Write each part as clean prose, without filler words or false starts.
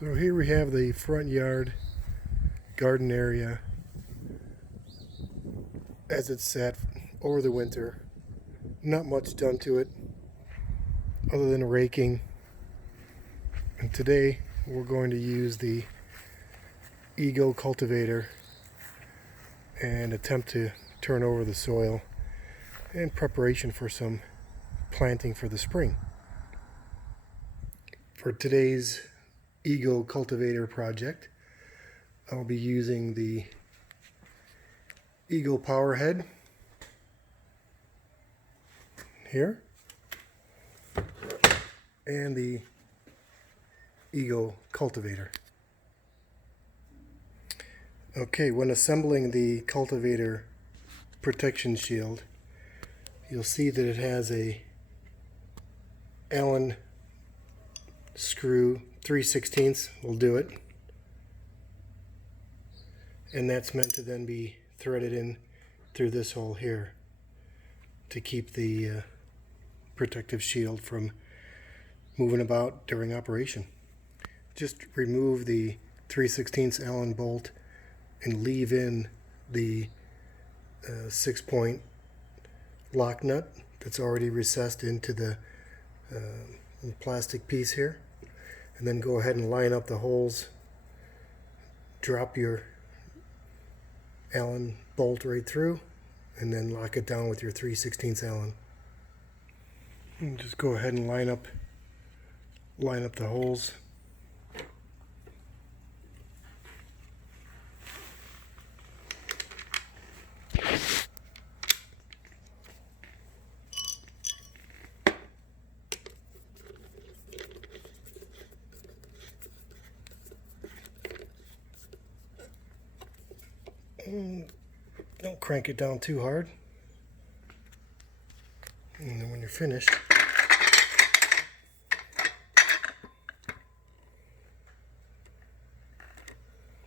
So here we have the front yard garden area as it sat over the winter. Not much done to it other than raking. And today we're going to use the EGO Cultivator and attempt to turn over the soil in preparation for some planting for the spring. For today's EGO Cultivator project, I'll be using the EGO power head here and the EGO Cultivator. Okay, when assembling the cultivator protection shield, you'll see that it has a Allen screw 3/16 will do it, and that's meant to then be threaded in through this hole here to keep the protective shield from moving about during operation. Just remove the 3/16 Allen bolt and leave in the 6-point lock nut that's already recessed into the plastic piece here, and then go ahead and line up the holes. Drop your Allen bolt right through and then lock it down with your 3/16 Allen. And just go ahead and line up the holes. Don't crank it down too hard. And then when you're finished,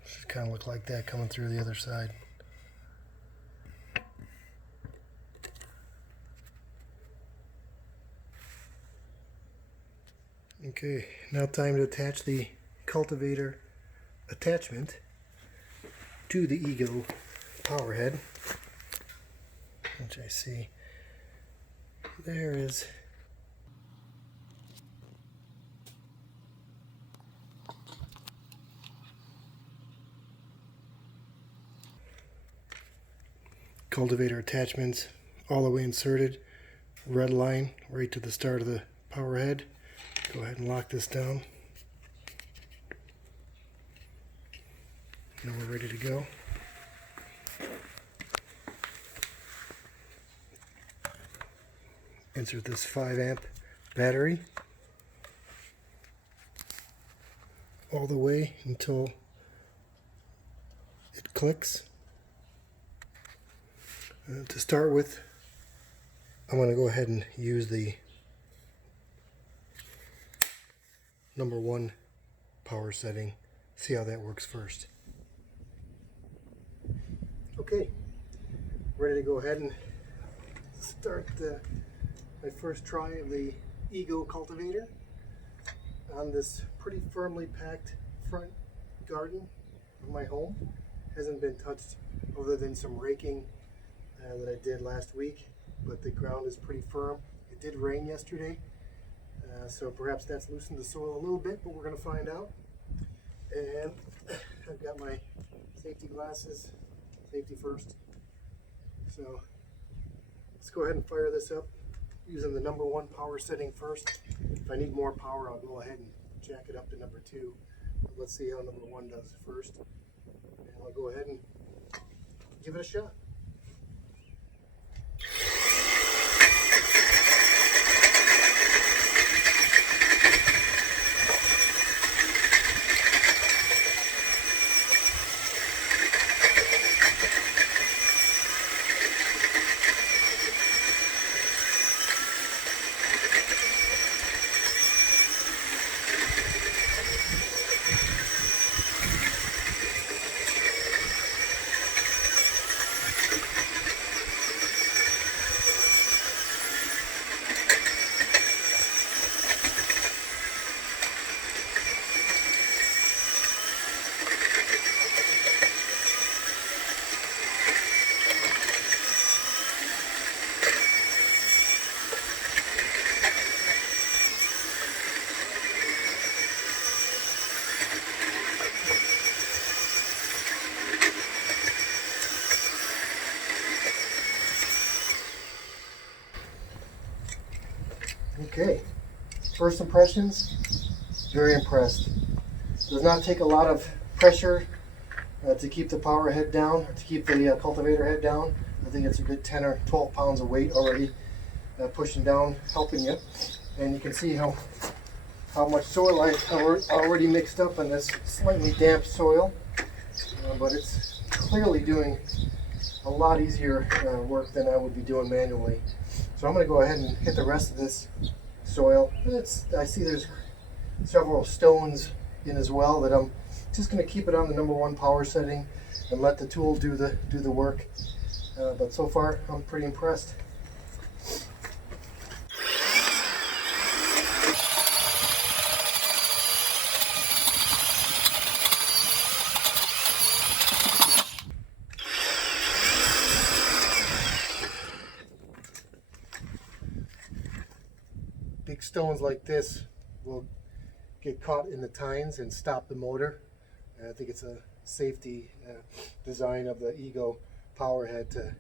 should kind of look like that coming through the other side. Okay, now time to attach the cultivator attachment to the EGO power head, which I see there is cultivator attachments all the way inserted, red line right to the start of the power head. Go ahead and lock this down. Now we're ready to go. Insert this 5-amp battery all the way until it clicks. To start with, I'm going to go ahead and use the #1 power setting. See how that works first. Okay, ready to go ahead and start my first try of the EGO Cultivator on this pretty firmly packed front garden of my home. Hasn't been touched other than some raking that I did last week, but the ground is pretty firm. It did rain yesterday, so perhaps that's loosened the soil a little bit, but we're going to find out. And I've got my safety glasses, safety first. So let's go ahead and fire this up using the #1 power setting first. If I need more power, I'll go ahead and jack it up to #2. But let's see how #1 does first. And I'll go ahead and give it a shot. Okay, first impressions, very impressed. Does not take a lot of pressure to keep the power head down, to keep the cultivator head down. I think it's a good 10 or 12 pounds of weight already pushing down, helping you. And you can see how much soil I've already mixed up in this slightly damp soil, but it's clearly doing a lot easier work than I would be doing manually. So I'm going to go ahead and hit the rest of this soil. I see there's several stones in as well that I'm just going to keep it on the #1 power setting and let the tool do the work. But so far I'm pretty impressed. Big stones like this will get caught in the tines and stop the motor. I think it's a safety design of the EGO power head to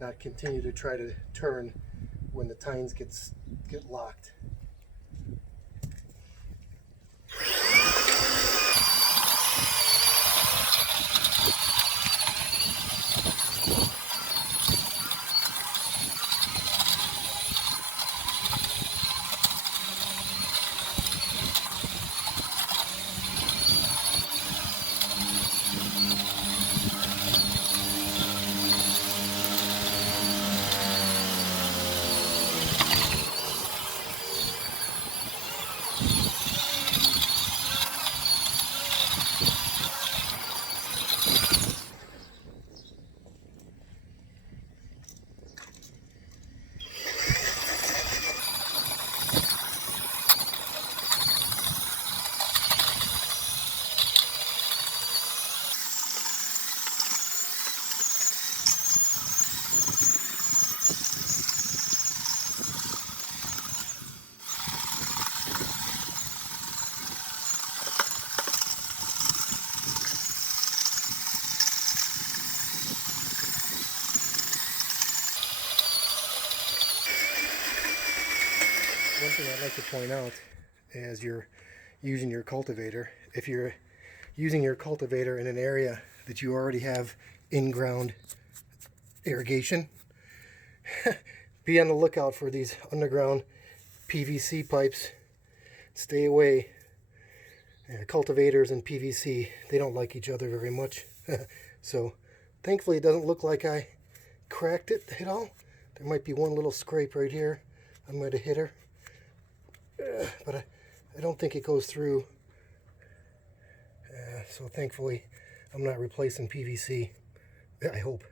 not continue to try to turn when the tines get locked. One thing I'd like to point out as you're using your cultivator, if you're using your cultivator in an area that you already have in-ground irrigation, be on the lookout for these underground PVC pipes. Stay away. Cultivators and PVC, they don't like each other very much. So thankfully it doesn't look like I cracked it at all. There might be one little scrape right here. I might have hit her. But I don't think it goes through. So thankfully I'm not replacing PVC. I hope.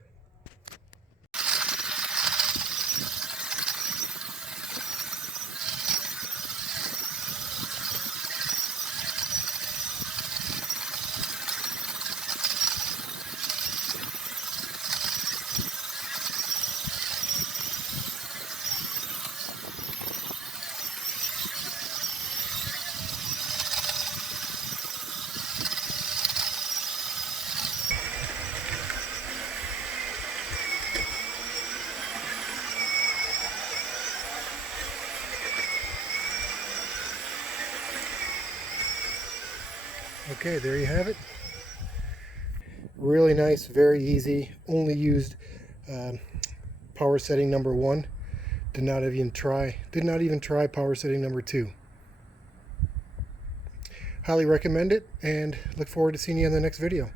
Okay, there you have it. Really nice, very easy. Only used power setting #1. Did not even try power setting #2. Highly recommend it, and look forward to seeing you in the next video.